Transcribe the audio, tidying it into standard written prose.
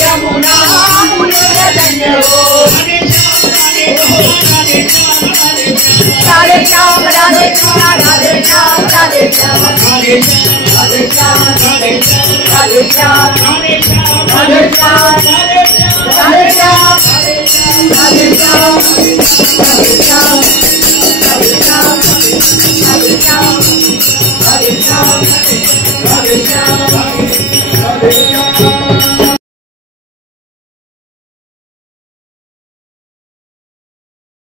Yamuna Radhe Shyam Radhe Shyam Radhe Shyam Radhe Shyam Radhe Shyam Radhe Shyam Radhe Shyam Radhe Shyam Radhe Shyam Radhe Shyam Radhe Shyam Radhe Shyam Radhe Shyam Radhe Shyam Radhe Shyam